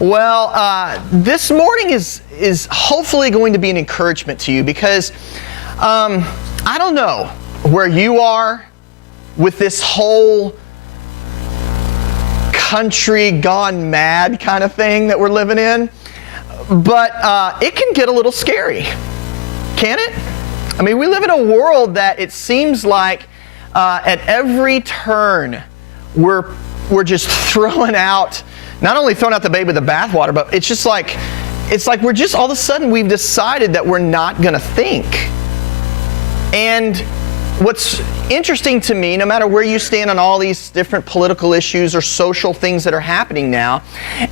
Well, this morning is hopefully going to be an encouragement to you because I don't know where you are with this whole country gone mad kind of thing that we're living in, but it can get a little scary, can it? I mean, we live in a world that it seems like at every turn we're just not only throwing out the baby with the bathwater, but it's like we're just all of a sudden we've decided that we're not going to think. And what's interesting to me, no matter where you stand on all these different political issues or social things that are happening now,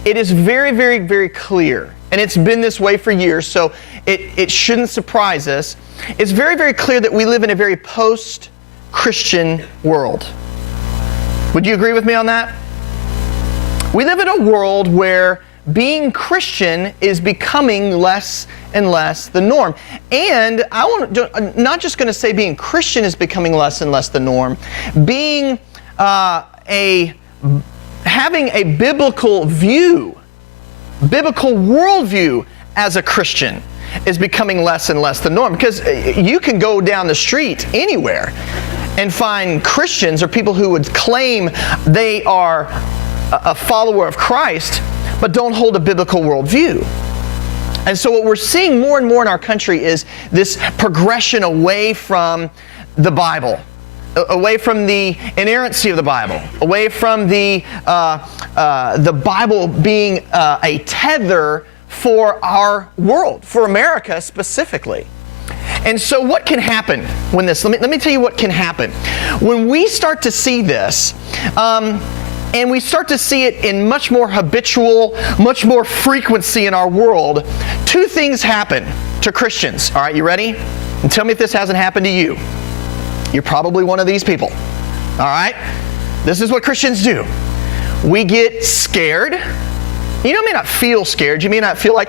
it is very, very, very clear, and it's been this way for years, so it shouldn't surprise us. It's very, very clear that we live in a very post-Christian world. Would you agree with me on that? We live in a world where being Christian is becoming less and less the norm. And I'm not just going to say being Christian is becoming less and less the norm. Having a biblical worldview as a Christian is becoming less and less the norm. Because you can go down the street anywhere and find Christians or people who would claim they are a follower of Christ, but don't hold a biblical worldview. And so what we're seeing more and more in our country is this progression away from the Bible, away from the inerrancy of the Bible, away from the Bible being a tether for our world, for America specifically. And so what can happen when this, let me tell you what can happen. When we start to see this, and we start to see it in much more habitual, much more frequency in our world, two things happen to Christians. All right, you ready? And tell me if this hasn't happened to you. You're probably one of these people. All right? This is what Christians do. We get scared. You may not feel scared. You may not feel like,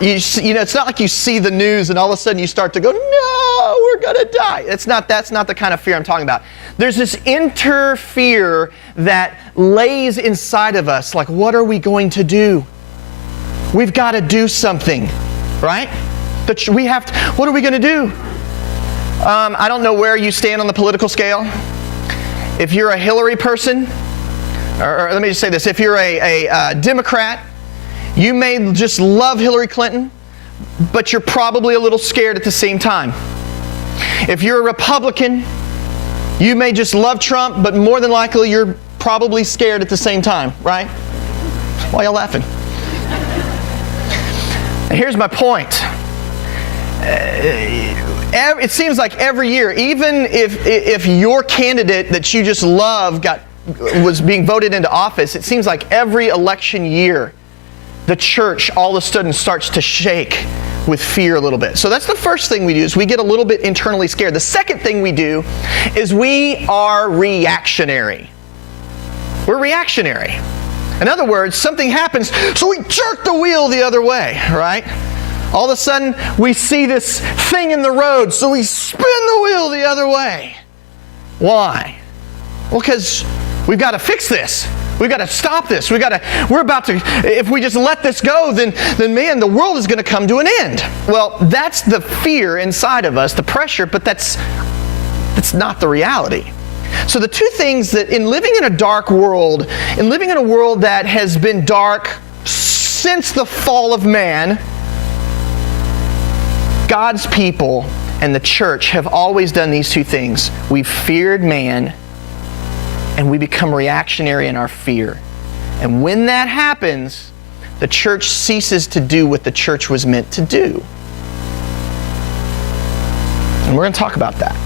it's not like you see the news and all of a sudden you start to go, no, we're going to die. That's not the kind of fear I'm talking about. There's this inner fear that lays inside of us, like, what are we going to do? We've got to do something, right? What are we going to do? I don't know where you stand on the political scale. If you're a Hillary person, or let me just say this, if you're a Democrat, you may just love Hillary Clinton, but you're probably a little scared at the same time. If you're a Republican, you may just love Trump, but more than likely you're probably scared at the same time, right? Why are you laughing? Here's my point. It seems like every year, even if your candidate that you just love was being voted into office, it seems like every election year, the church all of a sudden starts to shake with fear a little bit. So that's the first thing we do, is we get a little bit internally scared. The second thing we do is we are reactionary. We're reactionary. In other words, something happens, so we jerk the wheel the other way, right? All of a sudden, we see this thing in the road, so we spin the wheel the other way. Why? Well, because we've got to fix this. We've got to stop this. If we just let this go, then man, the world is going to come to an end. Well, that's the fear inside of us, the pressure, but that's not the reality. So the two things that in living in a dark world, in living in a world that has been dark since the fall of man, God's people and the church have always done these two things. We've feared man, and we become reactionary in our fear. And when that happens, the church ceases to do what the church was meant to do. And we're going to talk about that.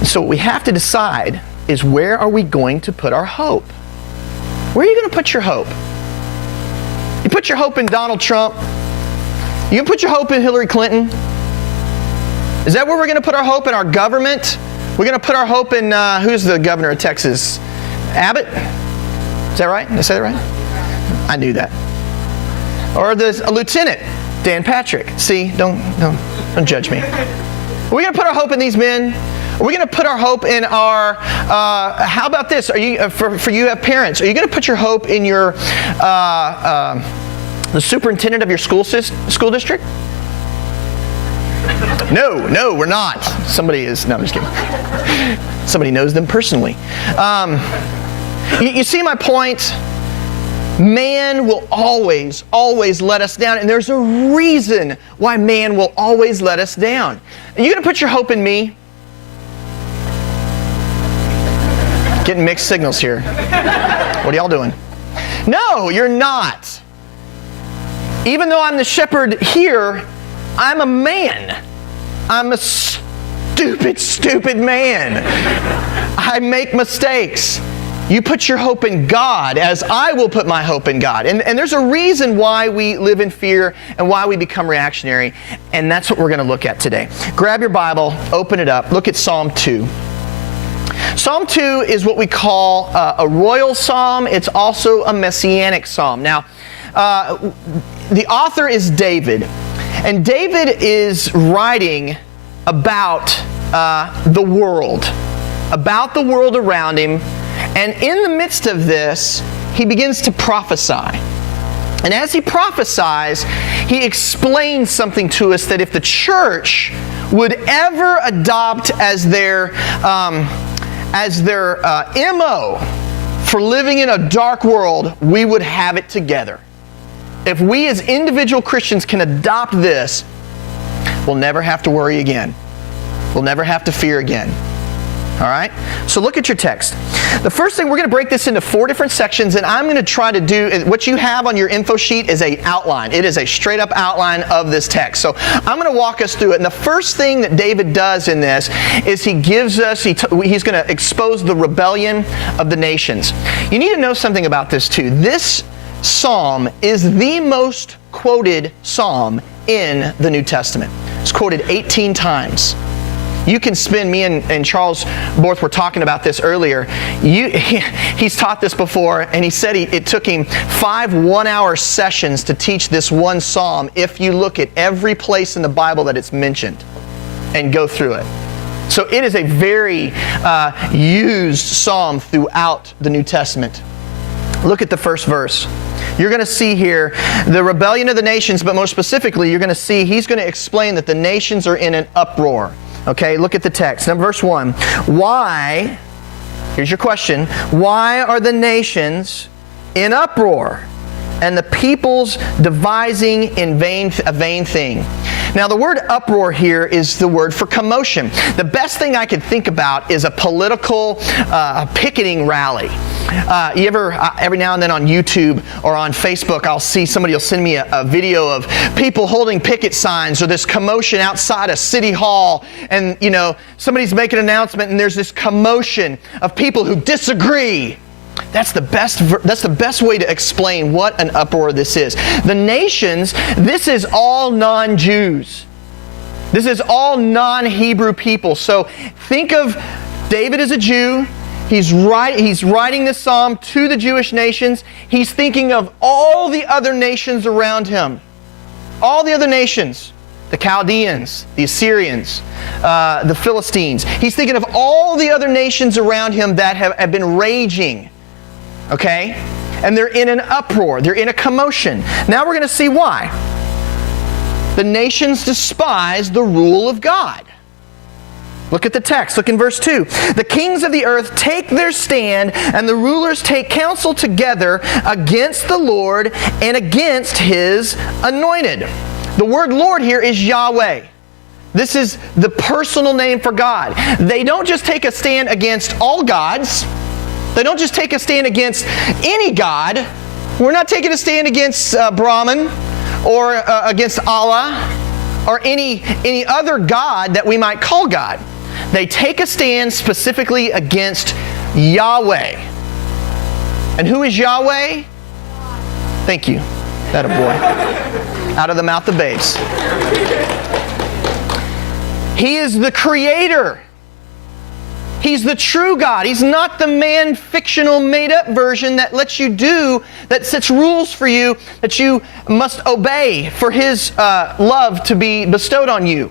And so what we have to decide is, where are we going to put our hope? Where are you going to put your hope? You put your hope in Donald Trump? You can put your hope in Hillary Clinton? Is that where we're going to put our hope, in our government? We're going to put our hope in, who's the governor of Texas? Abbott? Is that right? Did I say that right? I knew that. Or a lieutenant, Dan Patrick. See, don't judge me. Are we going to put our hope in these men? Are we going to put our hope in our, how about this? Are you, for you have parents, are you going to put your hope in your The superintendent of your school district? No, we're not. Somebody is. No, I'm just kidding. Somebody knows them personally. You see my point? Man will always let us down, and there's a reason why man will always let us down. Are you going to put your hope in me? Getting mixed signals here. What are y'all doing? No, you're not. Even though I'm the shepherd here, I'm a man. I'm a stupid man. I make mistakes. You put your hope in God as I will put my hope in God. And there's a reason why we live in fear and why we become reactionary. And that's what we're going to look at today. Grab your Bible, open it up, look at Psalm 2. Psalm 2 is what we call a royal psalm. It's also a messianic psalm. Now, the author is David. And David is writing about the world around him. And in the midst of this, he begins to prophesy. And as he prophesies, he explains something to us that if the church would ever adopt as their MO for living in a dark world, we would have it together. If we as individual Christians can adopt this, we'll never have to worry again. We'll never have to fear again. All right? So look at your text. The first thing, we're going to break this into 4 different sections, and I'm going to try to do, what you have on your info sheet is an outline. It is a straight up outline of this text. So I'm going to walk us through it. And the first thing that David does in this is he gives us, he's going to expose the rebellion of the nations. You need to know something about this too. This psalm is the most quoted psalm in the New Testament. It's quoted 18 times. You can spend, me and Charles Borth were talking about this earlier. He's taught this before, and he said it took him 5 one-hour sessions to teach this one psalm if you look at every place in the Bible that it's mentioned and go through it. So it is a very used psalm throughout the New Testament. Look at the first verse. You're going to see here the rebellion of the nations, but more specifically, you're going to see he's going to explain that the nations are in an uproar. Okay, look at the text. Now, verse 1. Why, here's your question, why are the nations in uproar and the peoples devising a vain thing? Now, the word uproar here is the word for commotion. The best thing I could think about is a political picketing rally. You ever, every now and then on YouTube or on Facebook, I'll see somebody will send me a video of people holding picket signs or this commotion outside a city hall, and somebody's making an announcement and there's this commotion of people who disagree. That's the best way to explain what an uproar this is. The nations, this is all non-Jews. This is all non-Hebrew people. So think of David as a Jew. He's writing this psalm to the Jewish nations. He's thinking of all the other nations around him. All the other nations. The Chaldeans, the Assyrians, the Philistines. He's thinking of all the other nations around him that have been raging. Okay? And they're in an uproar. They're in a commotion. Now we're going to see why. The nations despise the rule of God. Look at the text. Look in verse 2. The kings of the earth take their stand, and the rulers take counsel together against the Lord and against His anointed. The word Lord here is Yahweh. This is the personal name for God. They don't just take a stand against all gods. They don't just take a stand against any god. We're not taking a stand against Brahman or against Allah or any other god that we might call God. They take a stand specifically against Yahweh. And who is Yahweh? Thank you. That a boy. Out of the mouth of babes. He is the creator. He's the true God. He's not the man-fictional, made-up version that lets you do, that sets rules for you that you must obey for His love to be bestowed on you,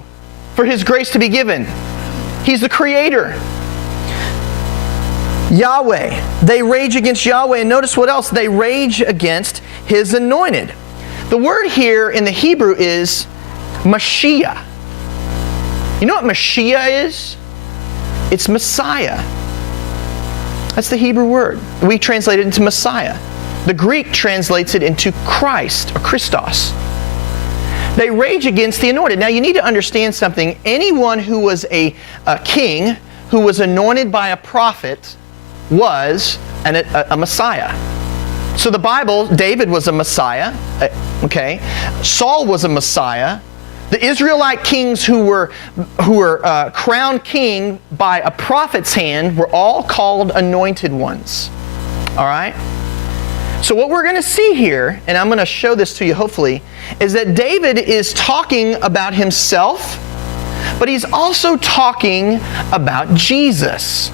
for His grace to be given. He's the creator. Yahweh. They rage against Yahweh, and notice what else? They rage against His anointed. The word here in the Hebrew is Mashiach. You know what Mashiach is? It's Messiah. That's the Hebrew word. We translate it into Messiah. The Greek translates it into Christ or Christos. They rage against the anointed. Now you need to understand something. Anyone who was a king, who was anointed by a prophet, was a Messiah. So the Bible, David was a Messiah. Okay, Saul was a Messiah. The Israelite kings who were crowned king by a prophet's hand were all called anointed ones. All right? So what we're going to see here, and I'm going to show this to you hopefully, is that David is talking about himself, but he's also talking about Jesus.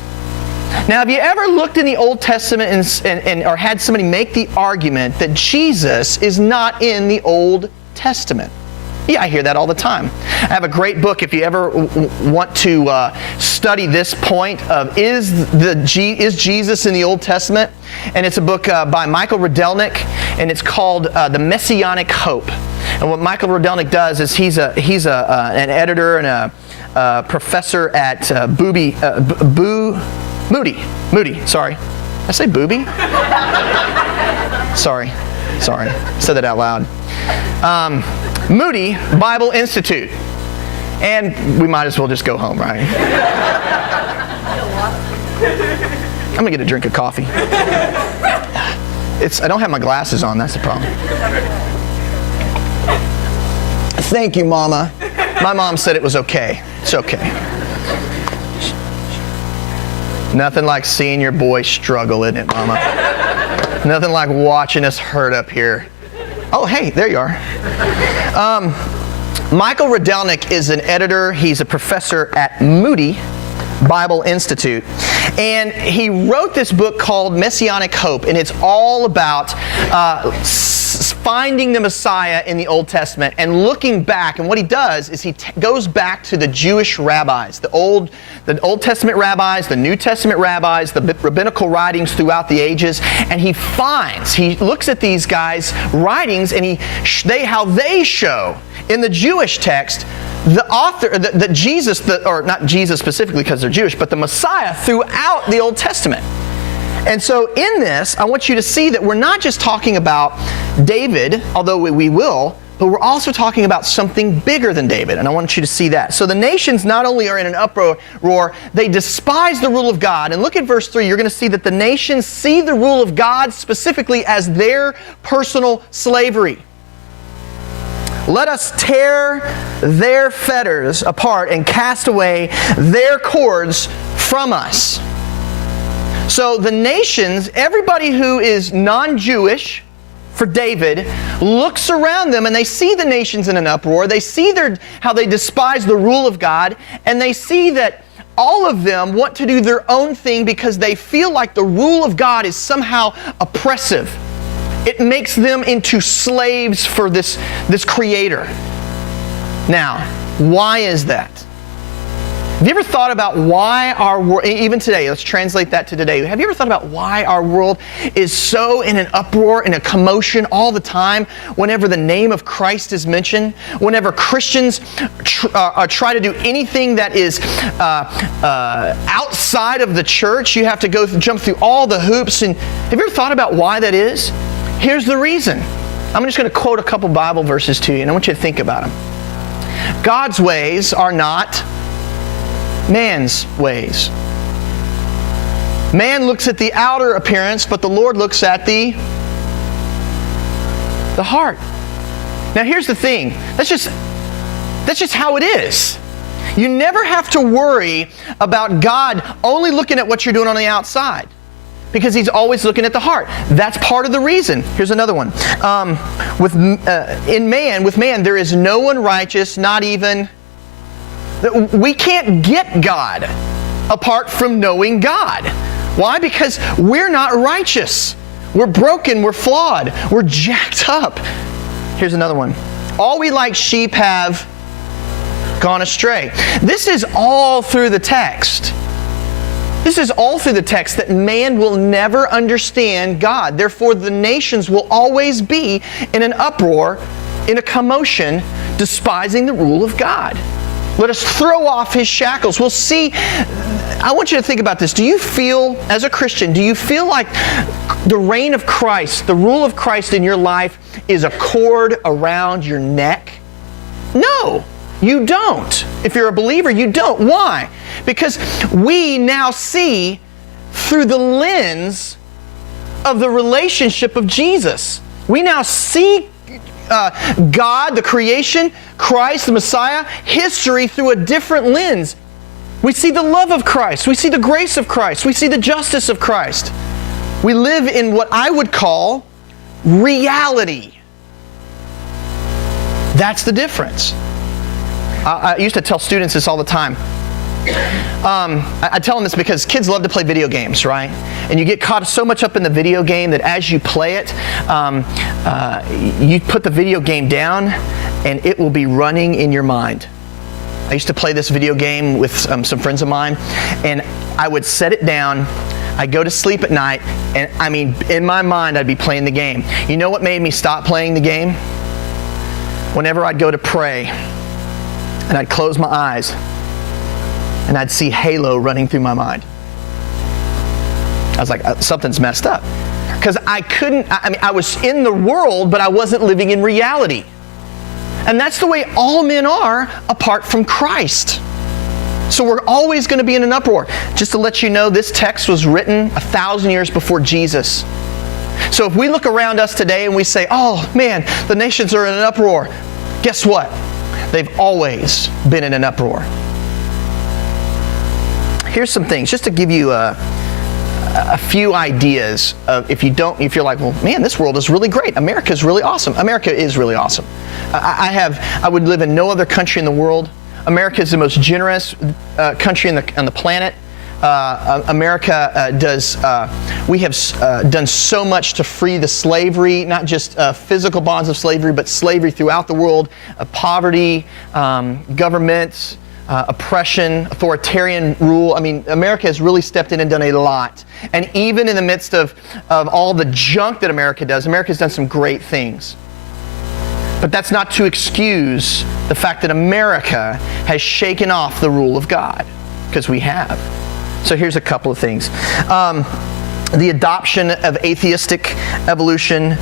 Now, have you ever looked in the Old Testament and or had somebody make the argument that Jesus is not in the Old Testament? Yeah, I hear that all the time. I have a great book if you ever want to study this point of is Jesus in the Old Testament? And it's a book by Michael Rydelnik, and it's called The Messianic Hope. And what Michael Rydelnik does is he's an editor and a professor at Moody. Sorry. Did I say Booby? Sorry. Said that out loud. Moody Bible Institute. And we might as well just go home, right? I'm going to get a drink of coffee. I don't have my glasses on, that's the problem. Thank you, Mama. My mom said it was okay. It's okay. Nothing like seeing your boy struggle, isn't it, Mama? Nothing like watching us hurt up here. Oh, hey, there you are. Michael Rydelnik is an editor. He's a professor at Moody Bible Institute. And he wrote this book called Messianic Hope, and it's all about finding the Messiah in the Old Testament and looking back. And what he does is he goes back to the Jewish rabbis, the Old Testament rabbis, the New Testament rabbis, the rabbinical writings throughout the ages, and he looks at these guys' writings and how they show in the Jewish text the author, Jesus, or not Jesus specifically because they're Jewish, but the Messiah throughout the Old Testament. And so in this, I want you to see that we're not just talking about David, although we will, but we're also talking about something bigger than David, and I want you to see that. So the nations not only are in an uproar, they despise the rule of God. And look at verse 3. You're going to see that the nations see the rule of God specifically as their personal slavery. Let us tear their fetters apart and cast away their cords from us. So the nations, everybody who is non-Jewish, for David, looks around them and they see the nations in an uproar. They see how they despise the rule of God, and they see that all of them want to do their own thing because they feel like the rule of God is somehow oppressive. It makes them into slaves for this creator. Now, why is that? Have you ever thought about why our world, even today, let's translate that to today. Have you ever thought about why our world is so in an uproar, in a commotion all the time whenever the name of Christ is mentioned? Whenever Christians try to do anything that is outside of the church, you have to jump through all the hoops. And have you ever thought about why that is? Here's the reason. I'm just going to quote a couple Bible verses to you, and I want you to think about them. God's ways are not man's ways. Man looks at the outer appearance, but the Lord looks at the heart. Now here's the thing. That's just how it is. You never have to worry about God only looking at what you're doing on the outside, because He's always looking at the heart. That's part of the reason. Here's another one. With man, there is no one righteous, not even. We can't get God apart from knowing God. Why? Because we're not righteous. We're broken, we're flawed, we're jacked up. Here's another one. All we like sheep have gone astray. This is all through the text. This is all through the text that man will never understand God. Therefore, the nations will always be in an uproar, in a commotion, despising the rule of God. Let us throw off his shackles. We'll see. I want you to think about this. Do you feel, as a Christian, do you feel like the reign of Christ, the rule of Christ in your life is a cord around your neck? No, you don't. If you're a believer, you don't. Why? Because we now see through the lens of the relationship of Jesus. We now see God, the creation, Christ, the Messiah, history through a different lens. We see the love of Christ. We see the grace of Christ. We see the justice of Christ. We live in what I would call reality. That's the difference. I used to tell students this all the time. I tell them this because kids love to play video games, right? And you get caught so much up in the video game that as you play it, you put the video game down and it will be running in your mind. I used to play this video game with some friends of mine, and I would set it down. I'd go to sleep at night, and I mean, in my mind, I'd be playing the game. You know what made me stop playing the game? Whenever I'd go to pray, and I'd close my eyes, and I'd see Halo running through my mind. I was like, something's messed up. Because I was in the world, but I wasn't living in reality. And that's the way all men are apart from Christ. So we're always going to be in an uproar. Just to let you know, this text was written 1,000 years before Jesus. So if we look around us today and we say, oh man, the nations are in an uproar, guess what? They've always been in an uproar. Here's some things, just to give you a few ideas of if you're like, well, man, this world is really great. America is really awesome. America is really awesome. I would live in no other country in the world. America is the most generous country on the planet. America we have done so much to free the slavery, not just physical bonds of slavery, but slavery throughout the world, poverty, governments, oppression, authoritarian rule. I mean, America has really stepped in and done a lot. And even in the midst of all the junk that America does, America's done some great things. But that's not to excuse the fact that America has shaken off the rule of God, because we have. So here's a couple of things. The adoption of atheistic evolution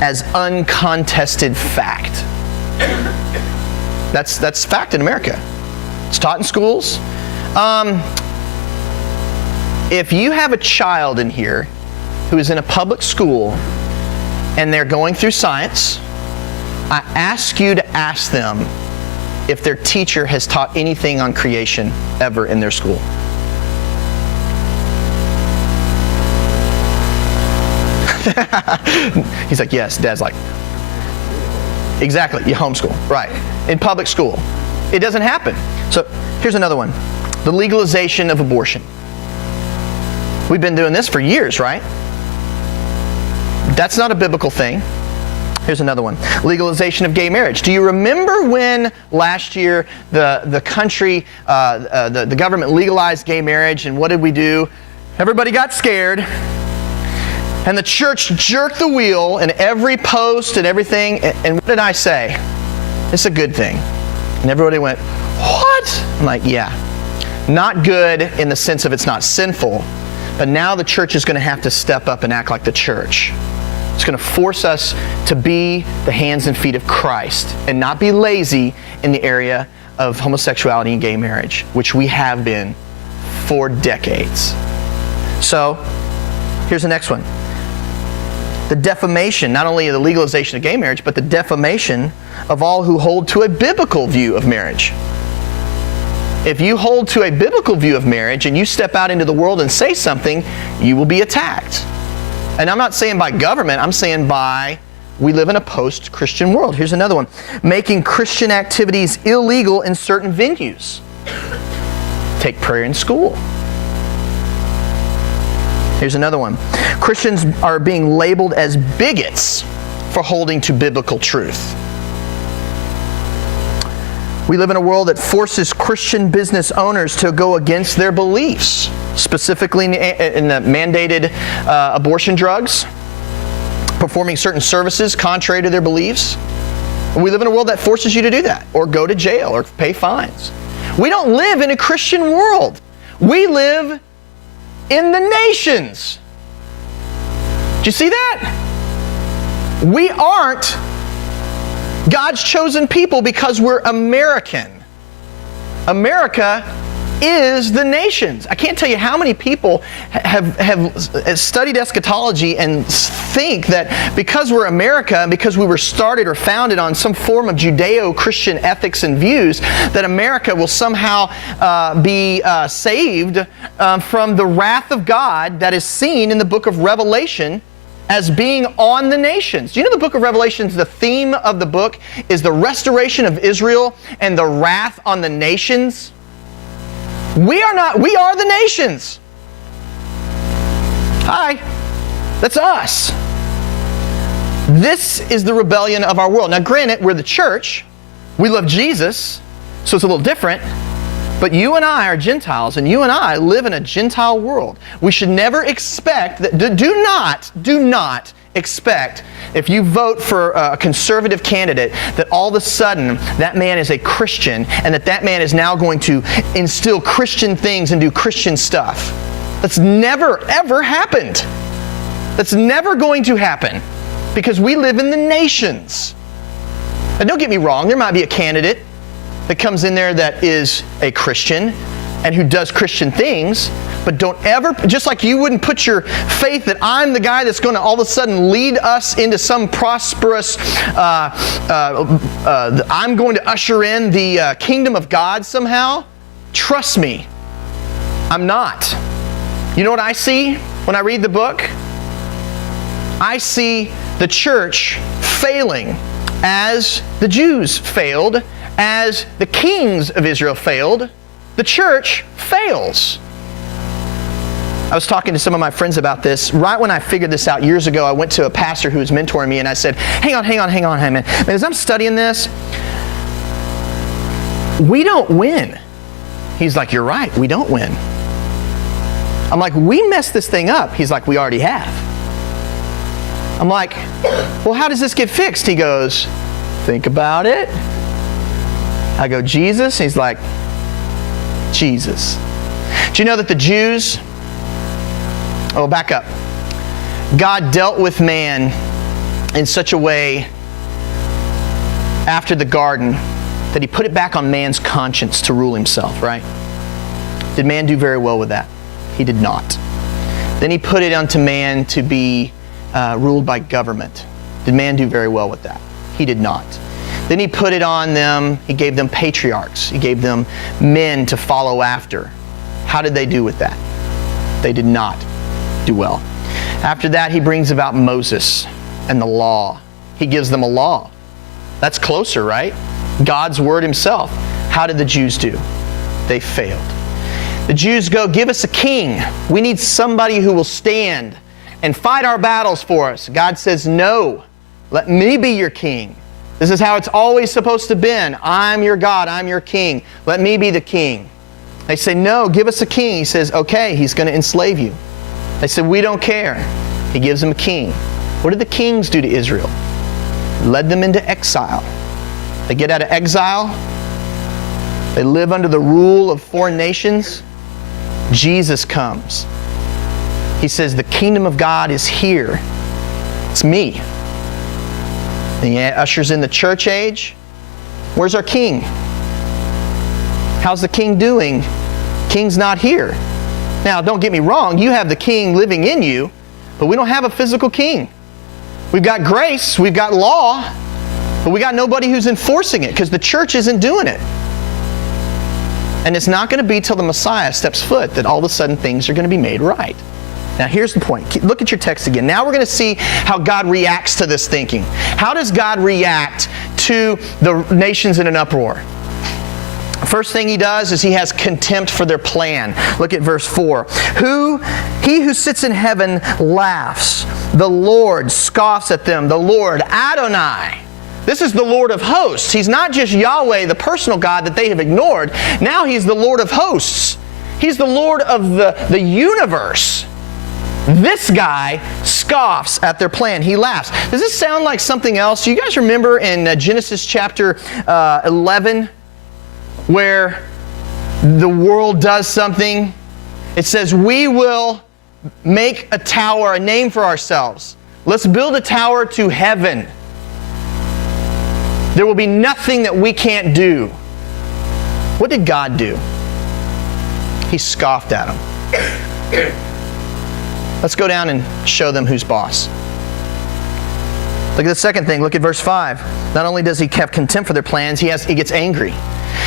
as uncontested fact. That's fact in America. It's taught in schools. If you have a child in here who is in a public school and they're going through science, I ask you to ask them if their teacher has taught anything on creation ever in their school. He's like, yes. Dad's like, exactly, you homeschool, right. In public school. It doesn't happen. So here's another one. The legalization of abortion. We've been doing this for years, right? That's not a biblical thing. Here's another one. Legalization of gay marriage. Do you remember when last year the country, the government legalized gay marriage, and what did we do? Everybody got scared. And the church jerked the wheel in every post and everything. And what did I say? It's a good thing. And everybody went, what? I'm like, yeah. Not good in the sense of it's not sinful, but now the church is going to have to step up and act like the church. It's going to force us to be the hands and feet of Christ and not be lazy in the area of homosexuality and gay marriage, which we have been for decades. So, here's the next one. The defamation, not only of the legalization of gay marriage, but the defamation of all who hold to a biblical view of marriage. If you hold to a biblical view of marriage and you step out into the world and say something, you will be attacked. And I'm not saying by government, I'm saying we live in a post-Christian world. Here's another one. Making Christian activities illegal in certain venues. Take prayer in school. Here's another one. Christians are being labeled as bigots for holding to biblical truth. We live in a world that forces Christian business owners to go against their beliefs, specifically in the mandated abortion drugs, performing certain services contrary to their beliefs. We live in a world that forces you to do that, or go to jail, or pay fines. We don't live in a Christian world. We live in the nations. Do you see that? We aren't God's chosen people because we're American. America is the nations. I can't tell you how many people have studied eschatology and think that because we're America and because we were started or founded on some form of Judeo-Christian ethics and views, that America will somehow be saved from the wrath of God that is seen in the book of Revelation as being on the nations. Do you know the book of Revelation, the theme of the book is the restoration of Israel and the wrath on the nations? We are the nations. Hi, that's us. This is the rebellion of our world. Now granted, we're the church. We love Jesus, so it's a little different. But you and I are Gentiles, and you and I live in a Gentile world. We should never expect that, do not expect, if you vote for a conservative candidate, that all of a sudden that man is a Christian and that man is now going to instill Christian things and do Christian stuff. That's never, ever happened. That's never going to happen because we live in the nations. Now don't get me wrong, there might be a candidate that comes in there that is a Christian and who does Christian things, but don't ever, just like you wouldn't put your faith that I'm the guy that's going to all of a sudden lead us into some prosperous, I'm going to usher in the kingdom of God somehow. Trust me, I'm not. You know what I see when I read the book? I see the church failing as the Jews failed, as the kings of Israel failed. The church fails. I was talking to some of my friends about this. Right when I figured this out years ago, I went to a pastor who was mentoring me and I said, hang on, man. As I'm studying this, we don't win. He's like, you're right, we don't win. I'm like, we messed this thing up. He's like, we already have. I'm like, well, how does this get fixed? He goes, think about it. I go, Jesus? He's like, Jesus. Do you know that the Jews, back up. God dealt with man in such a way after the garden that he put it back on man's conscience to rule himself, right? Did man do very well with that? He did not. Then he put it onto man to be ruled by government. Did man do very well with that? He did not. Then he put it on them, he gave them patriarchs. He gave them men to follow after. How did they do with that? They did not do well. After that, he brings about Moses and the law. He gives them a law. That's closer, right? God's word himself. How did the Jews do? They failed. The Jews go, give us a king. We need somebody who will stand and fight our battles for us. God says, no, let me be your king. This is how it's always supposed to have been. I'm your God, I'm your king. Let me be the king. They say, no, give us a king. He says, okay, he's going to enslave you. They said, we don't care. He gives them a king. What did the kings do to Israel? Led them into exile. They get out of exile. They live under the rule of foreign nations. Jesus comes. He says, the kingdom of God is here. It's me. And he ushers in the church age. Where's our king? How's the king doing? King's not here. Now, don't get me wrong, you have the king living in you, but we don't have a physical king. We've got grace, we've got law, but we got nobody who's enforcing it because the church isn't doing it. And it's not going to be till the Messiah steps foot that all of a sudden things are going to be made right. Now here's the point. Look at your text again. Now we're going to see how God reacts to this thinking. How does God react to the nations in an uproar? First thing he does is he has contempt for their plan. Look at verse 4. He who sits in heaven laughs. The Lord scoffs at them. The Lord, Adonai, This is the Lord of hosts. He's not just Yahweh, the personal God that they have ignored. Now He's the Lord of hosts. He's the Lord of the universe. This guy scoffs at their plan. He laughs. Does this sound like something else? Do you guys remember in Genesis chapter 11 where the world does something? It says, we will make a tower, a name for ourselves. Let's build a tower to heaven. There will be nothing that we can't do. What did God do? He scoffed at them. Let's go down and show them who's boss. Look at the second thing. Look at verse 5. Not only does he have contempt for their plans, he gets angry.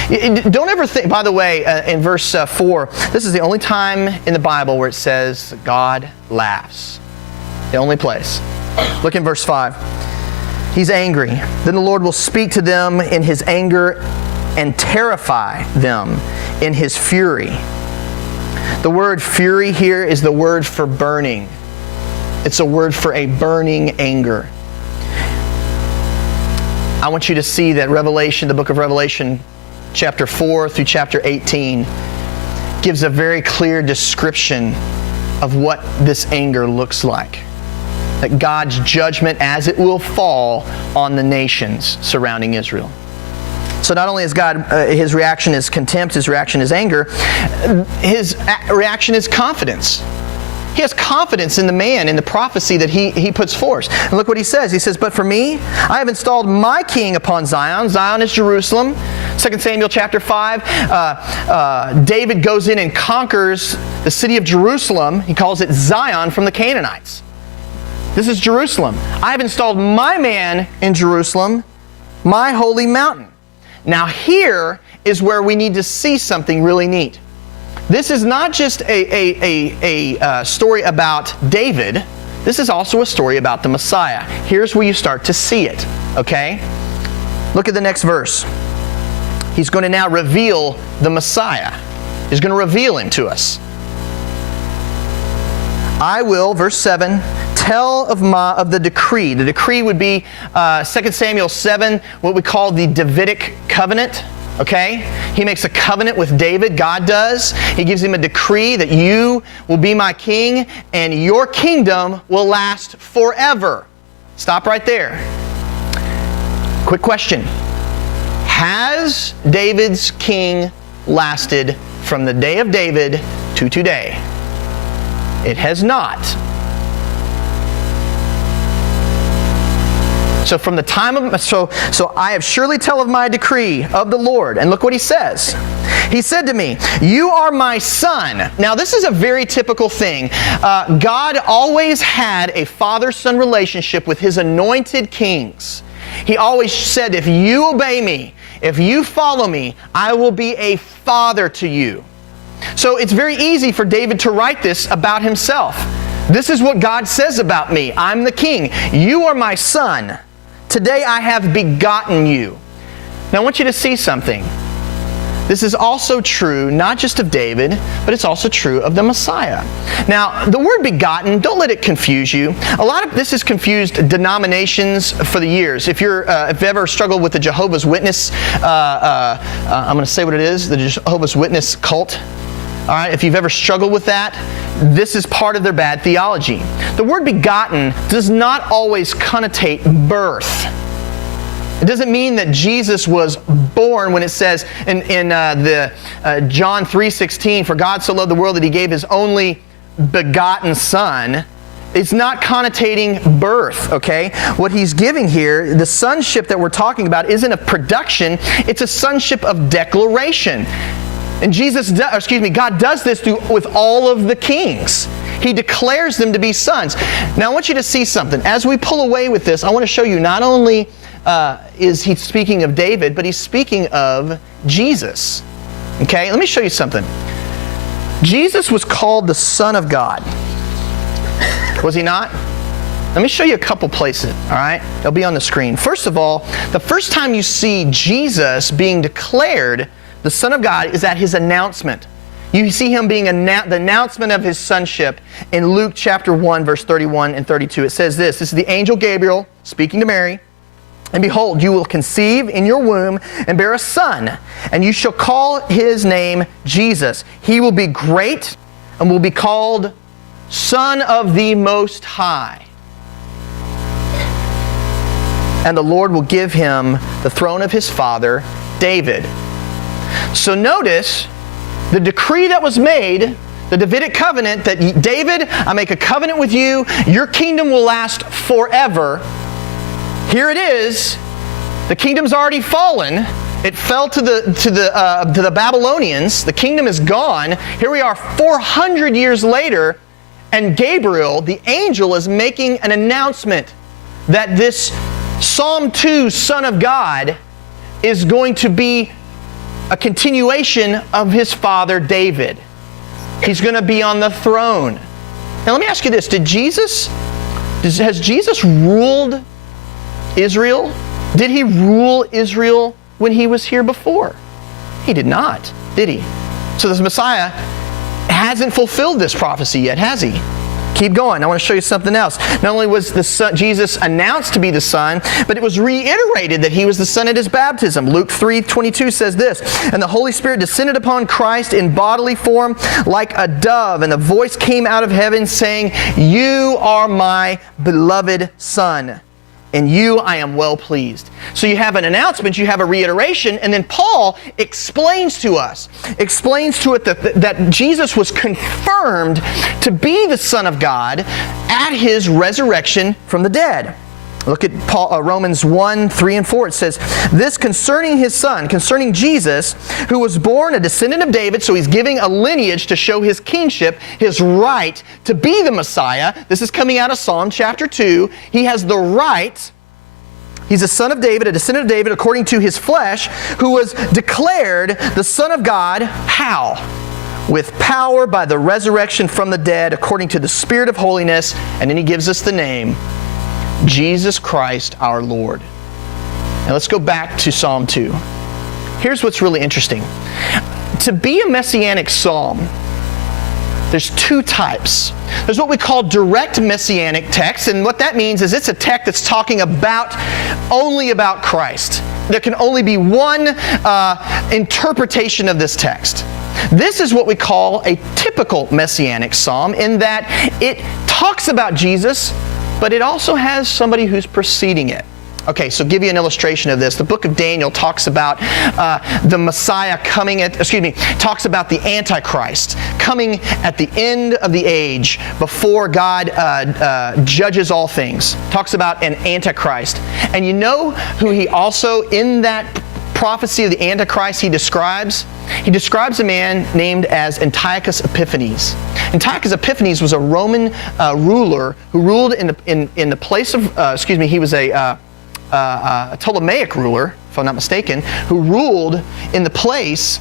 Don't ever think, by the way, in verse 4, this is the only time in the Bible where it says God laughs. The only place. Look in verse 5. He's angry. Then the Lord will speak to them in His anger and terrify them in His fury. The word fury here is the word for burning. It's a word for a burning anger. I want you to see that Revelation, the book of Revelation, chapter 4 through chapter 18, gives a very clear description of what this anger looks like. That God's judgment as it will fall on the nations surrounding Israel. So not only is God, His reaction is contempt, His reaction is anger, His reaction is confidence. He has confidence in the man, in the prophecy that he puts forth. And look what he says. He says, but for me, I have installed my king upon Zion. Zion is Jerusalem. 2 Samuel chapter 5, David goes in and conquers the city of Jerusalem. He calls it Zion from the Canaanites. This is Jerusalem. I have installed my man in Jerusalem, my holy mountain. Now here is where we need to see something really neat. This is not just a story about David. This is also a story about the Messiah. Here's where you start to see it, okay? Look at the next verse. He's going to now reveal the Messiah. He's going to reveal Him to us. I will, verse 7, tell of the decree. The decree would be 2 Samuel 7, what we call the Davidic covenant. Okay? He makes a covenant with David. God does. He gives him a decree that you will be my king and your kingdom will last forever. Stop right there. Quick question. Has David's king lasted from the day of David to today? It has not. So from the time of, so I have surely tell of my decree of the Lord. And look what He says. He said to me, you are my son. Now this is a very typical thing. God always had a father-son relationship with His anointed kings. He always said, if you obey me, if you follow me, I will be a father to you. So it's very easy for David to write this about himself. This is what God says about me. I'm the king. You are my son. Today I have begotten you. Now I want you to see something. This is also true not just of David, but it's also true of the Messiah. Now, the word begotten, don't let it confuse you. A lot of this has confused denominations for the years. If you've ever struggled with the Jehovah's Witness, I'm going to say what it is, the Jehovah's Witness cult. All right, if you've ever struggled with that, this is part of their bad theology. The word begotten does not always connotate birth. It doesn't mean that Jesus was born when it says in John 3:16, for God so loved the world that He gave His only begotten Son. It's not connotating birth, okay? What He's giving here, the sonship that we're talking about, isn't a production, it's a sonship of declaration. And God does this with all of the kings. He declares them to be sons. Now I want you to see something. As we pull away with this, I want to show you not only is He speaking of David, but He's speaking of Jesus. Okay, let me show you something. Jesus was called the Son of God. Was He not? Let me show you a couple places, all right? They'll be on the screen. First of all, the first time you see Jesus being declared the Son of God is at His announcement. You see Him being the announcement of His sonship in Luke chapter 1, verse 31 and 32. It says this is the angel Gabriel speaking to Mary. And behold, you will conceive in your womb and bear a son, and you shall call his name Jesus. He will be great and will be called Son of the Most High. And the Lord will give him the throne of his father, David. So notice the decree that was made, the Davidic covenant, that David, I make a covenant with you, your kingdom will last forever. Here it is. The kingdom's already fallen. It fell to the Babylonians. The kingdom is gone. Here we are 400 years later, and Gabriel, the angel, is making an announcement that this Psalm 2 Son of God is going to be a continuation of his father David. He's going to be on the throne. Now let me ask you this. Has Jesus ruled Israel? Did he rule Israel when he was here before? He did not, did he? So this Messiah hasn't fulfilled this prophecy yet, has he? Keep going. I want to show you something else. Not only was the Son, Jesus announced to be the Son, but it was reiterated that he was the Son at his baptism. Luke 3:22 says this, "And the Holy Spirit descended upon Christ in bodily form like a dove, and the voice came out of heaven saying, 'You are my beloved Son. In you I am well pleased.'" So you have an announcement, you have a reiteration, and then Paul explains to it that Jesus was confirmed to be the Son of God at his resurrection from the dead. Look at Romans 1:3-4. It says, "This concerning his Son," concerning Jesus, "who was born a descendant of David," so he's giving a lineage to show his kingship, his right to be the Messiah. This is coming out of Psalm chapter 2. He has the right. He's a son of David, a descendant of David according to his flesh, who was declared the Son of God. How? With power by the resurrection from the dead, according to the Spirit of holiness. And then he gives us the name, Jesus Christ our Lord. Now let's go back to Psalm 2. Here's what's really interesting. To be a messianic psalm, there's two types. There's what we call direct messianic text, and what that means is it's a text that's talking only about Christ. There can only be one interpretation of this text. This is what we call a typical messianic psalm, in that it talks about Jesus, but it also has somebody who's preceding it. Okay, so give you an illustration of this. The book of Daniel talks about the Messiah talks about the Antichrist coming at the end of the age before God judges all things. Talks about an Antichrist. And you know who he also, in that prophecy of the Antichrist, he describes? He describes a man named as Antiochus Epiphanes. Antiochus Epiphanes was a Roman ruler who ruled in the place of, he was a Ptolemaic ruler, if I'm not mistaken, who ruled in the place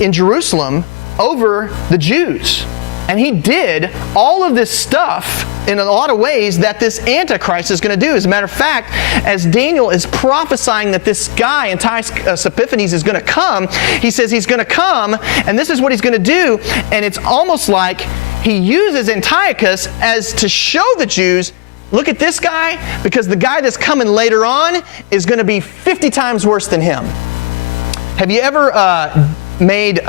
in Jerusalem over the Jews. And he did all of this stuff in a lot of ways that this Antichrist is going to do. As a matter of fact, as Daniel is prophesying that this guy, Antiochus Epiphanes, is going to come, he says he's going to come, and this is what he's going to do. And it's almost like he uses Antiochus as to show the Jews, look at this guy, because the guy that's coming later on is going to be 50 times worse than him. Have you ever made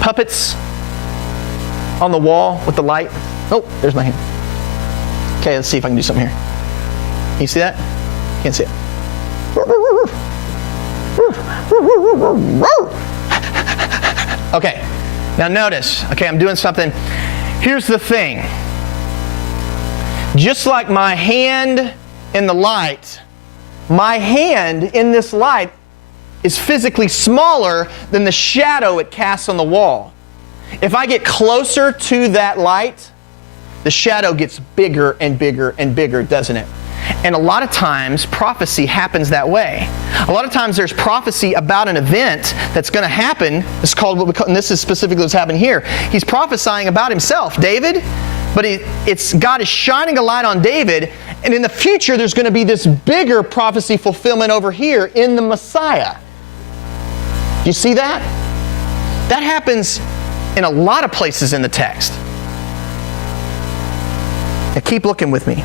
puppets on the wall with the light? Oh, there's my hand. Okay, let's see if I can do something here. Can you see that? Can't see it. Okay, now notice. Okay, I'm doing something. Here's the thing. Just like my hand in the light, my hand in this light is physically smaller than the shadow it casts on the wall. If I get closer to that light, the shadow gets bigger and bigger and bigger, doesn't it? And a lot of times, prophecy happens that way. A lot of times there's prophecy about an event that's going to happen. It's called what we call, and this is specifically what's happening here. He's prophesying about himself, David, but God is shining a light on David, and in the future there's going to be this bigger prophecy fulfillment over here in the Messiah. Do you see that? That happens in a lot of places in the text. Now keep looking with me.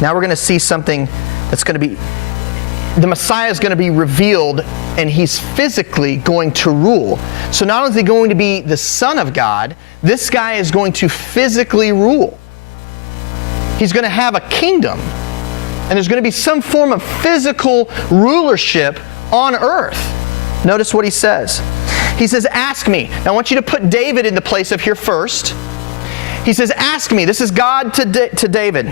Now we're going to see something that's going to be, the Messiah is going to be revealed, and he's physically going to rule. So not only is he going to be the Son of God, this guy is going to physically rule. He's going to have a kingdom, and there's going to be some form of physical rulership on earth. Notice what he says. He says, ask me. Now I want you to put David in the place of here first. He says, ask me. This is God to David.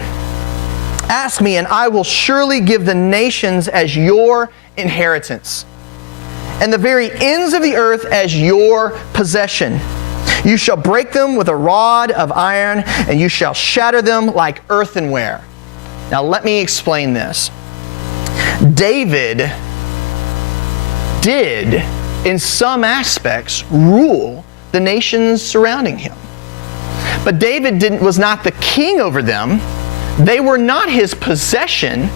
Ask me, and I will surely give the nations as your inheritance, and the very ends of the earth as your possession. You shall break them with a rod of iron, and you shall shatter them like earthenware. Now let me explain this. David did, in some aspects, rule the nations surrounding him. But David was not the king over them. They were not his possession,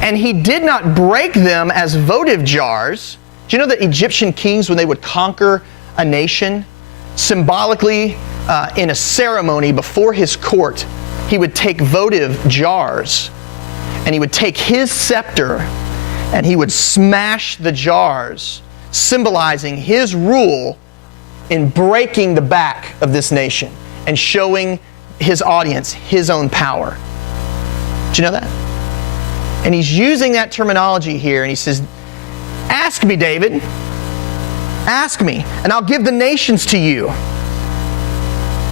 and he did not break them as votive jars. Do you know that Egyptian kings, when they would conquer a nation, symbolically, in a ceremony before his court, he would take votive jars, and he would take his scepter, and he would smash the jars, symbolizing his rule in breaking the back of this nation and showing his audience his own power. Do you know that? And he's using that terminology here, and he says, ask me, David. Ask me, and I'll give the nations to you.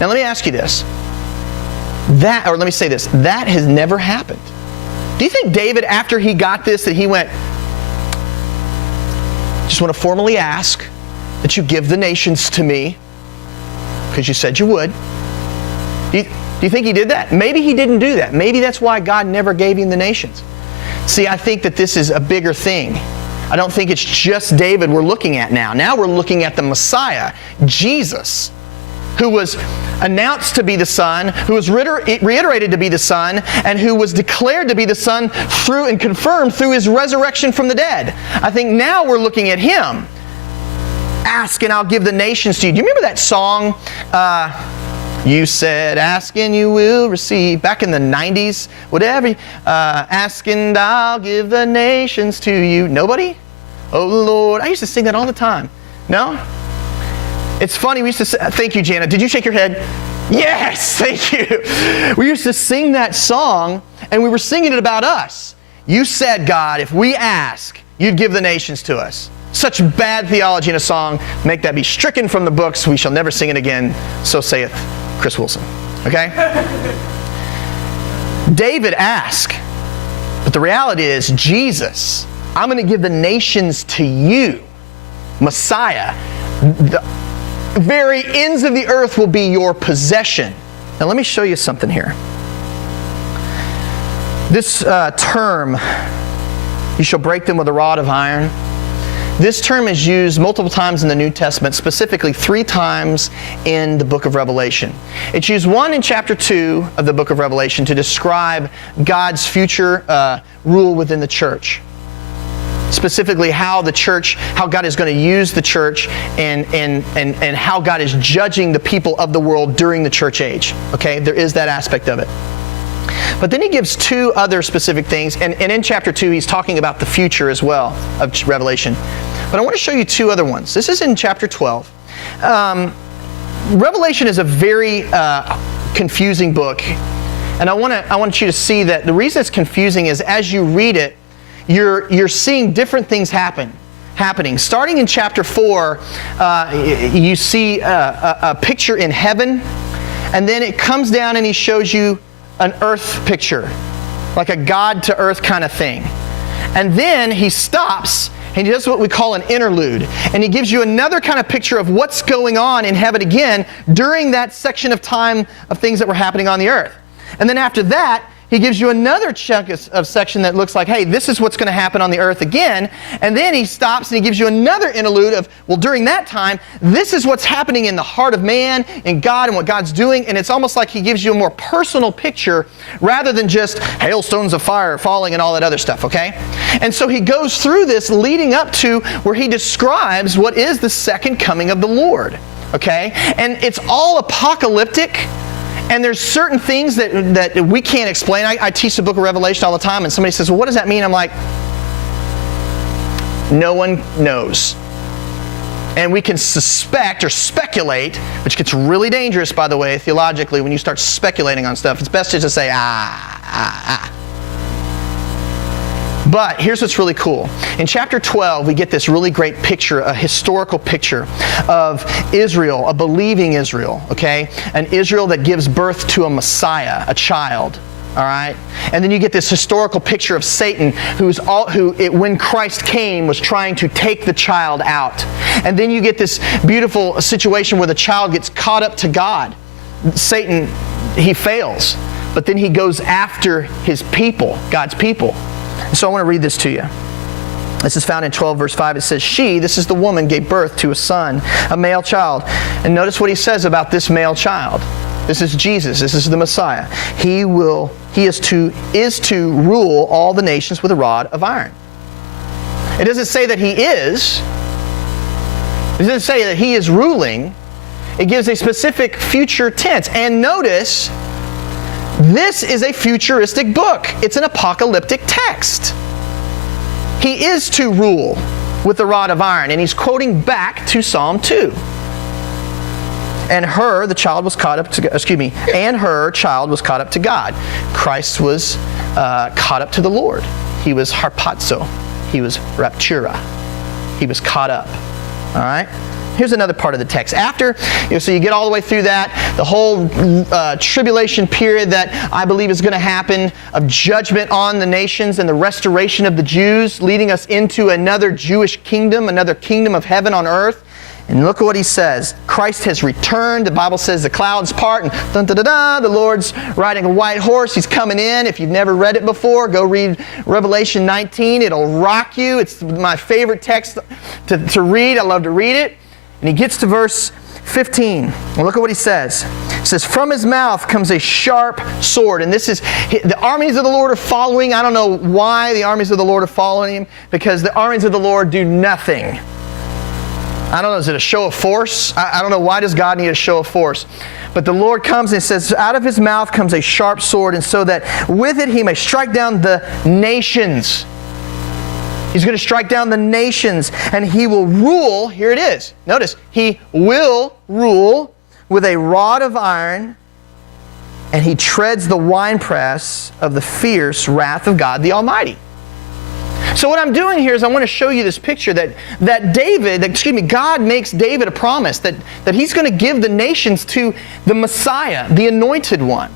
Now let me ask you this. That has never happened. Do you think David, after he got this, that he went, just want to formally ask that you give the nations to me, because you said you would? Do you think he did that? Maybe he didn't do that. Maybe that's why God never gave him the nations. See, I think that this is a bigger thing. I don't think it's just David we're looking at now. Now we're looking at the Messiah, Jesus, who was announced to be the Son, who was reiterated to be the Son, and who was declared to be the Son through and confirmed through his resurrection from the dead. I think now we're looking at him. Ask and I'll give the nations to you. Do you remember that song, you said, ask and you will receive? Back in the 90s, whatever. Ask and I'll give the nations to you. Nobody? Oh Lord. I used to sing that all the time. No? It's funny, we used to say, thank you, Jana. Did you shake your head? Yes, thank you. We used to sing that song, and we were singing it about us. You said, God, if we ask, you'd give the nations to us. Such bad theology in a song. Make that be stricken from the books. We shall never sing it again. So saith Chris Wilson. Okay? David asked, but the reality is, Jesus, I'm going to give the nations to you. Messiah, the very ends of the earth will be your possession. Now let me show you something here. This term, you shall break them with a rod of iron. This term is used multiple times in the New Testament, specifically 3 times in the book of Revelation. It's used one in chapter 2 of the book of Revelation to describe God's future rule within the church. Specifically how the church, how God is going to use the church and how God is judging the people of the world during the church age. Okay, there is that aspect of it. But then he gives 2 other specific things, and in chapter 2 he's talking about the future as well of Revelation. But I want to show you 2 other ones. This is in chapter 12. Revelation is a very confusing book, and I want you to see that the reason it's confusing is as you read it, you're seeing different things happening. Starting in chapter 4, you see a picture in heaven, and then it comes down and he shows you an earth picture, like a God to earth kind of thing. And then he stops and he does what we call an interlude. And he gives you another kind of picture of what's going on in heaven again during that section of time of things that were happening on the earth. And then after that, he gives you another chunk of section that looks like, hey, this is what's going to happen on the earth again. And then he stops and he gives you another interlude of, well, during that time, this is what's happening in the heart of man and God and what God's doing. And it's almost like he gives you a more personal picture rather than just hailstones of fire falling and all that other stuff, okay? And so he goes through this leading up to where he describes what is the second coming of the Lord, okay? And it's all apocalyptic. And there's certain things that we can't explain. I teach the book of Revelation all the time, and somebody says, well, what does that mean? I'm like, no one knows. And we can suspect or speculate, which gets really dangerous, by the way, theologically, when you start speculating on stuff. It's best just to say, But here's what's really cool. In chapter 12, we get this really great picture, a historical picture of Israel, a believing Israel, okay? An Israel that gives birth to a Messiah, a child. All right? And then you get this historical picture of Satan who, when Christ came, was trying to take the child out. And then you get this beautiful situation where the child gets caught up to God. Satan, he fails. But then he goes after his people, God's people. So I want to read this to you. This is found in 12 verse 5. It says, she, this is the woman, gave birth to a son, a male child. And notice what he says about this male child. This is Jesus. This is the Messiah. He is to rule all the nations with a rod of iron. It doesn't say that he is. It doesn't say that he is ruling. It gives a specific future tense. And notice, this is a futuristic book. It's an apocalyptic text. He is to rule with the rod of iron. And he's quoting back to Psalm 2. And her child was caught up to God. Christ was caught up to the Lord. He was harpazo. He was raptura. He was caught up. All right? Here's another part of the text. After, so you get all the way through that, the whole tribulation period that I believe is going to happen of judgment on the nations and the restoration of the Jews, leading us into another Jewish kingdom, another kingdom of heaven on earth. And look at what he says. Christ has returned. The Bible says the clouds part and dun-da-da-da, the Lord's riding a white horse. He's coming in. If you've never read it before, go read Revelation 19. It'll rock you. It's my favorite text to read. I love to read it. And he gets to verse 15. And look at what he says. It says, from his mouth comes a sharp sword. And this is, the armies of the Lord are following. I don't know why the armies of the Lord are following him, because the armies of the Lord do nothing. I don't know, is it a show of force? I don't know, why does God need a show of force? But the Lord comes and says, out of his mouth comes a sharp sword, and so that with it he may strike down the nations. He's going to strike down the nations, and he will rule, here it is. Notice, he will rule with a rod of iron, and he treads the winepress of the fierce wrath of God the Almighty. So what I'm doing here is I want to show you this picture that God makes David a promise that he's going to give the nations to the Messiah, the Anointed One.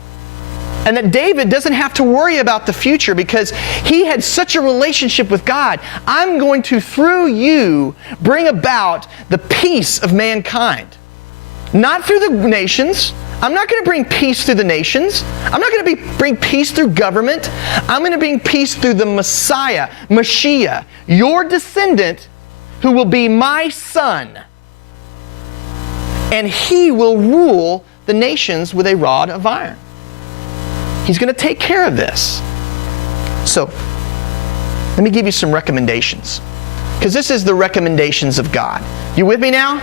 And that David doesn't have to worry about the future because he had such a relationship with God. I'm going to, through you, bring about the peace of mankind. Not through the nations. I'm not going to bring peace through the nations. I'm not going to bring peace through government. I'm going to bring peace through the Messiah, Mashiach, your descendant, who will be my son. And he will rule the nations with a rod of iron. He's going to take care of this. So, let me give you some recommendations. Because this is the recommendations of God. You with me now?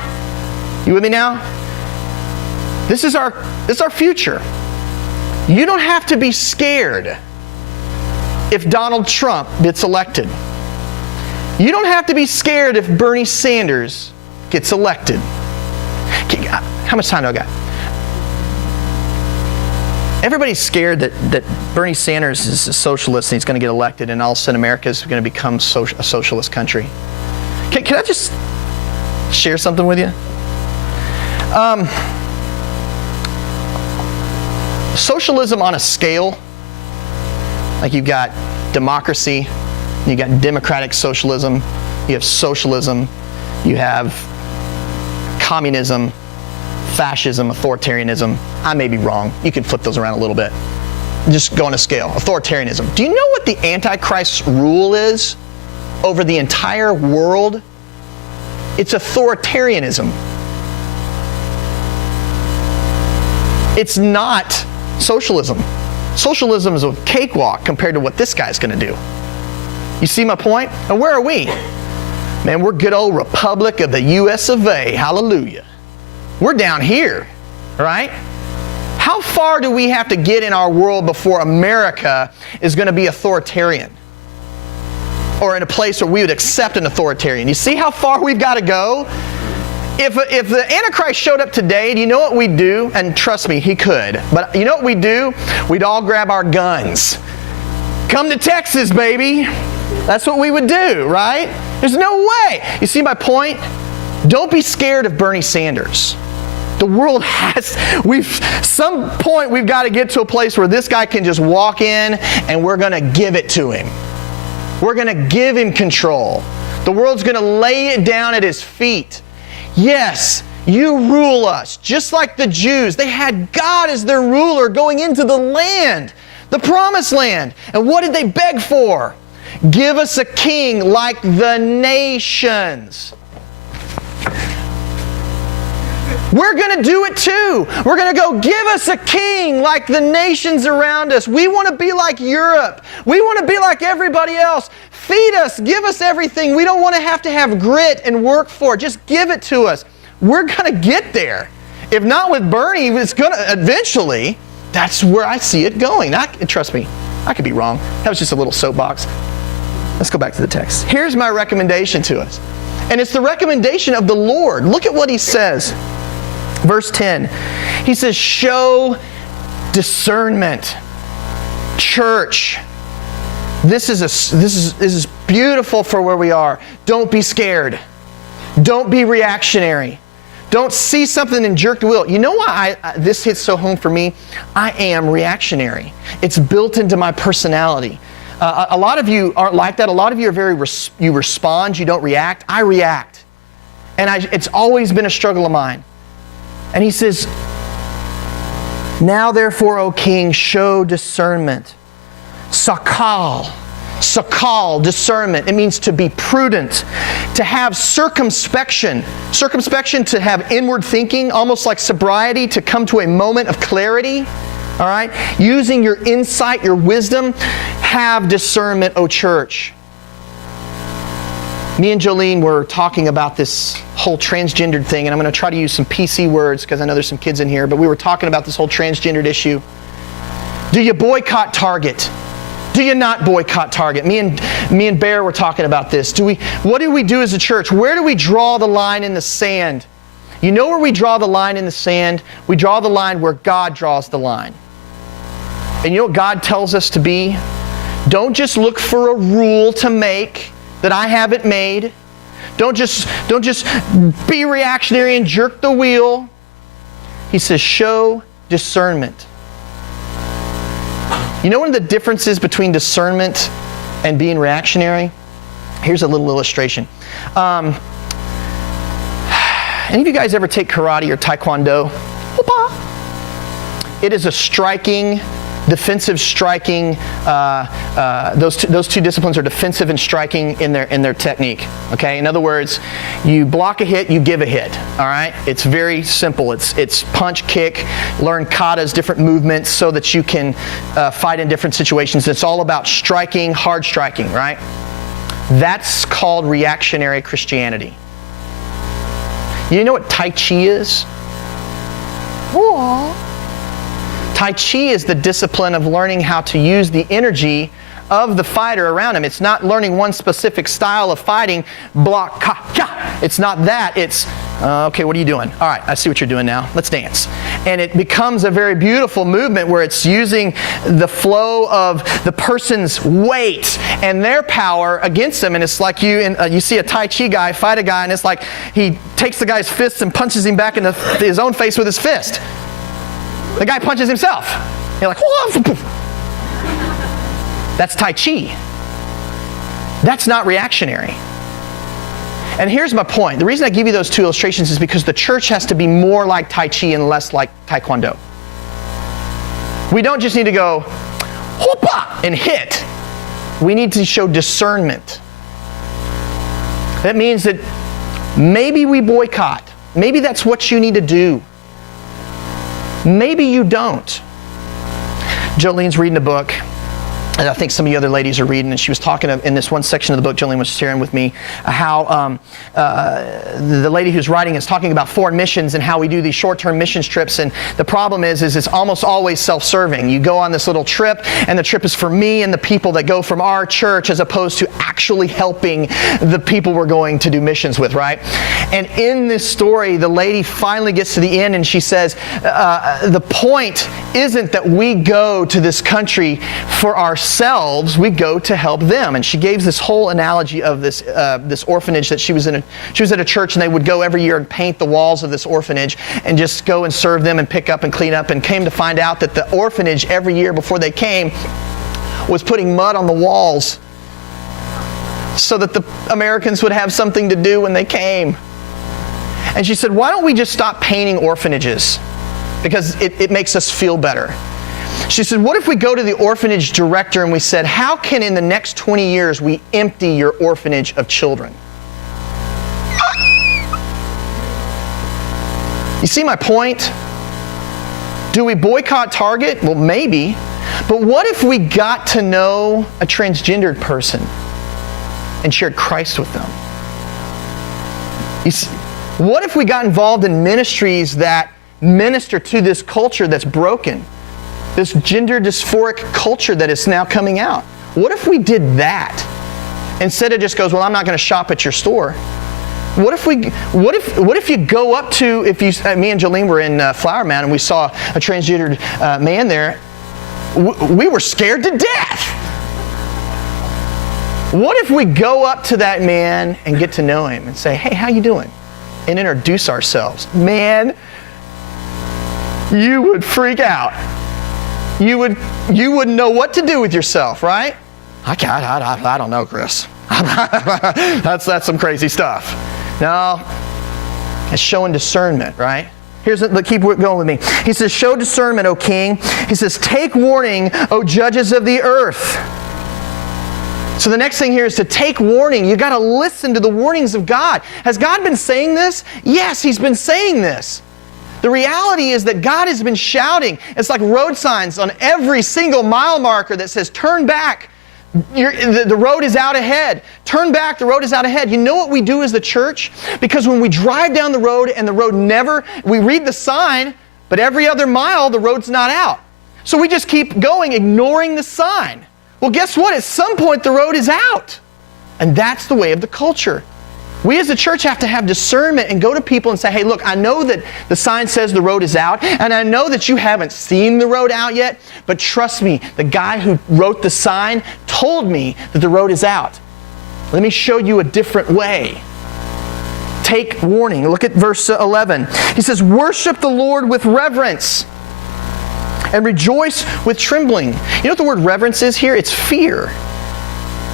You with me now? This is our future. You don't have to be scared if Donald Trump gets elected. You don't have to be scared if Bernie Sanders gets elected. How much time do I got? Everybody's scared that Bernie Sanders is a socialist and he's going to get elected, and all of a sudden America is going to become a socialist country. Can I just share something with you? Socialism on a scale, like you've got democracy, you've got democratic socialism, you have socialism, you have communism, fascism, authoritarianism. I may be wrong. You can flip those around a little bit. Just go on a scale. Authoritarianism. Do you know what the Antichrist's rule is over the entire world? It's authoritarianism. It's not socialism. Socialism is a cakewalk compared to what this guy's going to do. You see my point? And where are we? Man, we're good old Republic of the US of A. Hallelujah. We're down here, right? How far do we have to get in our world before America is going to be authoritarian? Or in a place where we would accept an authoritarian? You see how far we've got to go? If the Antichrist showed up today, do you know what we'd do? And trust me, he could. But you know what we'd do? We'd all grab our guns. Come to Texas, baby. That's what we would do, right? There's no way. You see my point? Don't be scared of Bernie Sanders. The world some point we've got to get to a place where this guy can just walk in and we're going to give it to him. We're going to give him control. The world's going to lay it down at his feet. Yes, you rule us. Just like the Jews, they had God as their ruler going into the land, the promised land. And what did they beg for? Give us a king like the nations. We're going to do it too. We're going to go, give us a king like the nations around us. We want to be like Europe. We want to be like everybody else. Feed us. Give us everything. We don't want to have grit and work for it. Just give it to us. We're going to get there. If not with Bernie, it's going to eventually. That's where I see it going. Trust me, I could be wrong. That was just a little soapbox. Let's go back to the text. Here's my recommendation to us. And it's the recommendation of the Lord. Look at what He says. Verse 10. He says, show discernment. Church. This is beautiful for where we are. Don't be scared. Don't be reactionary. Don't see something and jerk the wheel. You know why this hits so home for me? I am reactionary. It's built into my personality. A lot of you aren't like that. A lot of you are you respond, you don't react. I react. And it's always been a struggle of mine. And he says, now therefore, O king, show discernment. Sakal, discernment. It means to be prudent, to have circumspection. Circumspection, to have inward thinking, almost like sobriety, to come to a moment of clarity. All right? Using your insight, your wisdom. Have discernment, O church. Me and Jolene were talking about this whole transgendered thing, and I'm going to try to use some PC words because I know there's some kids in here, but we were talking about this whole transgendered issue. Do you boycott Target? Do you not boycott Target? Me and Bear were talking about this. What do we do as a church? Where do we draw the line in the sand? You know where we draw the line in the sand? We draw the line where God draws the line. And you know what God tells us to be? Don't just look for a rule to make that I haven't made. Don't just be reactionary and jerk the wheel. He says, show discernment. You know one of the differences between discernment and being reactionary? Here's a little illustration. Any of you guys ever take karate or taekwondo? It is a striking, defensive striking. Those two disciplines are defensive and striking in their technique. Okay, in other words, you block a hit, you give a hit. All right, it's very simple. It's punch, kick, learn katas, different movements, so that you can fight in different situations. It's all about striking, hard striking. Right? That's called reactionary Christianity. You know what Tai Chi is? Whoa. Tai Chi is the discipline of learning how to use the energy of the fighter around him. It's not learning one specific style of fighting, block, ka, ka. It's not that. It's, okay, what are you doing? All right, I see what you're doing now. Let's dance. And it becomes a very beautiful movement where it's using the flow of the person's weight and their power against them. And it's like you see a Tai Chi guy fight a guy, and it's like he takes the guy's fists and punches him back in his own face with his fist. The guy punches himself. You're like, whoa. That's Tai Chi. That's not reactionary. And here's my point. The reason I give you those two illustrations is because the church has to be more like Tai Chi and less like Taekwondo. We don't just need to go, whoop-ah, and hit. We need to show discernment. That means that maybe we boycott. Maybe that's what you need to do. Maybe you don't. Jolene's reading a book, and I think some of you other ladies are reading, and she was talking in this one section of the book, Jolene was sharing with me how the lady who's writing is talking about foreign missions and how we do these short-term missions trips, and the problem is it's almost always self-serving. You go on this little trip, and the trip is for me and the people that go from our church, as opposed to actually helping the people we're going to do missions with, right? And in this story, the lady finally gets to the end, and she says, the point isn't that we go to this country for ourselves, we go to help them. And she gave this whole analogy of this orphanage that she was at a church, and they would go every year and paint the walls of this orphanage and just go and serve them and pick up and clean up, and came to find out that the orphanage every year before they came was putting mud on the walls so that the Americans would have something to do when they came. And she said, why don't we just stop painting orphanages? Because it makes us feel better. She said, what if we go to the orphanage director and we said, how can in the next 20 years we empty your orphanage of children? You see my point? Do we boycott Target? Well, maybe. But what if we got to know a transgendered person and shared Christ with them? You see, what if we got involved in ministries that minister to this culture that's broken? This gender dysphoric culture that is now coming out. What if we did that? Instead of just goes, well, I'm not going to shop at your store. What if you go up to, me and Jolene were in Flower Mound and we saw a transgendered man there. We were scared to death. What if we go up to that man and get to know him and say, hey, how you doing? And introduce ourselves. Man, you would freak out. You wouldn't know what to do with yourself, right? I don't know, Chris. That's some crazy stuff. No, it's showing discernment, right? Keep going with me. He says, show discernment, O king. He says, take warning, O judges of the earth. So the next thing here is to take warning. You got to listen to the warnings of God. Has God been saying this? Yes, He's been saying this. The reality is that God has been shouting. It's like road signs on every single mile marker that says, turn back. The road is out ahead. Turn back, the road is out ahead. You know what we do as the church? Because when we drive down the road and the road we read the sign, but every other mile the road's not out. So we just keep going, ignoring the sign. Well, guess what? At some point the road is out. And that's the way of the culture. We as a church have to have discernment and go to people and say, hey, look, I know that the sign says the road is out, and I know that you haven't seen the road out yet, but trust me, the guy who wrote the sign told me that the road is out. Let me show you a different way. Take warning. Look at verse 11. He says, worship the Lord with reverence and rejoice with trembling. You know what the word reverence is here? It's fear.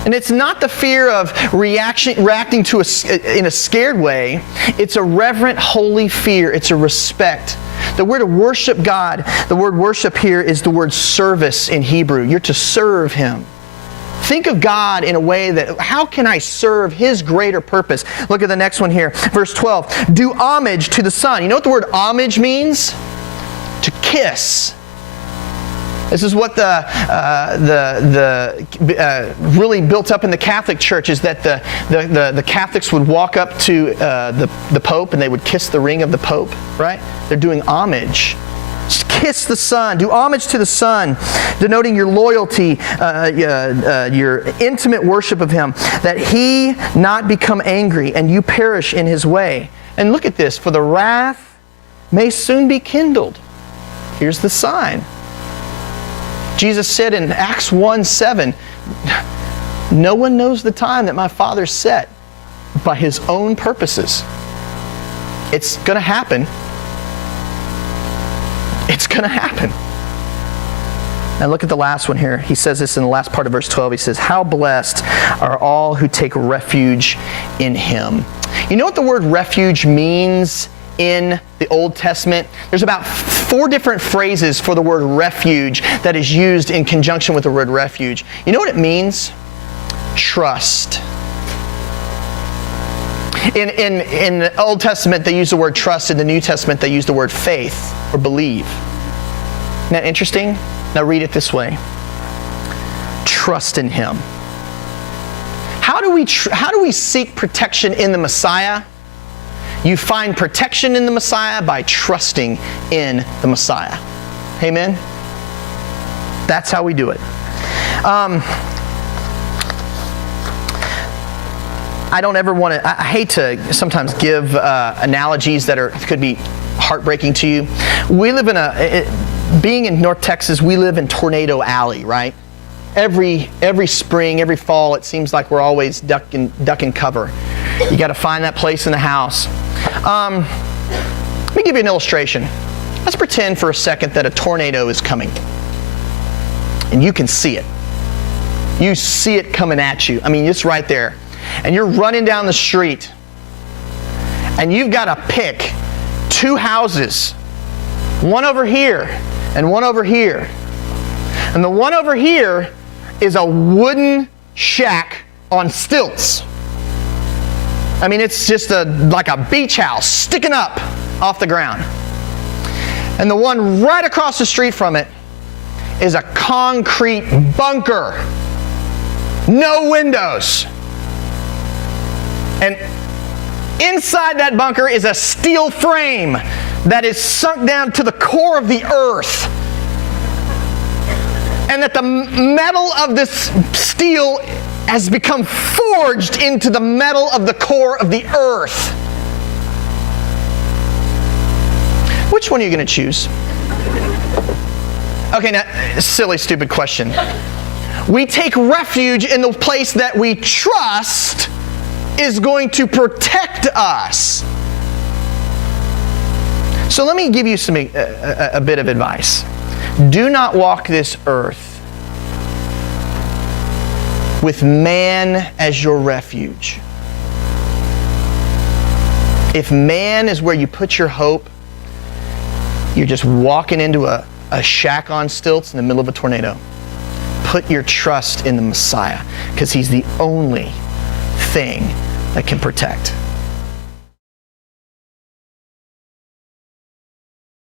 And it's not the fear of reacting to in a scared way. It's a reverent, holy fear. It's a respect. The word to worship God, the word worship here is the word service in Hebrew. You're to serve Him. Think of God in a way that, how can I serve His greater purpose? Look at the next one here. Verse 12. Do homage to the Son. You know what the word homage means? To kiss. This is what really built up in the Catholic Church, is that the Catholics would walk up to the Pope and they would kiss the ring of the Pope, right? They're doing homage. Just kiss the Son. Do homage to the Son, denoting your loyalty, your intimate worship of Him, that He not become angry and you perish in His way. And look at this. For the wrath may soon be kindled. Here's the sign. Jesus said in Acts 1:7, no one knows the time that my Father set by His own purposes. It's going to happen. It's going to happen. Now look at the last one here. He says this in the last part of verse 12. He says, how blessed are all who take refuge in Him. You know what the word refuge means in the Old Testament? There's about 4 different phrases for the word refuge that is used in conjunction with the word refuge. You know what it means? Trust. In the Old Testament, they use the word trust. In the New Testament, they use the word faith or believe. Isn't that interesting? Now read it this way. trust in Him. How do we seek protection in the Messiah? You find protection in the Messiah by trusting in the Messiah. Amen? That's how we do it. I don't ever want to, I hate to sometimes give analogies that could be heartbreaking to you. We live being in North Texas, we live in Tornado Alley, right? Every spring, every fall, it seems like we're always duck and cover. You got to find that place in the house. Let me give you an illustration. Let's pretend for a second that a tornado is coming. And you can see it. You see it coming at you. I mean, it's right there. And you're running down the street. And you've got to pick two houses. One over here and one over here. And the one over here is a wooden shack on stilts. I mean, it's just like a beach house sticking up off the ground. And the one right across the street from it is a concrete bunker. No windows. And inside that bunker is a steel frame that is sunk down to the core of the earth. And that the metal of this steel has become forged into the metal of the core of the earth. Which one are you going to choose? Okay, now, silly, stupid question. We take refuge in the place that we trust is going to protect us. So let me give you a bit of advice. Do not walk this earth with man as your refuge. If man is where you put your hope, you're just walking into a shack on stilts in the middle of a tornado. Put your trust in the Messiah, because He's the only thing that can protect.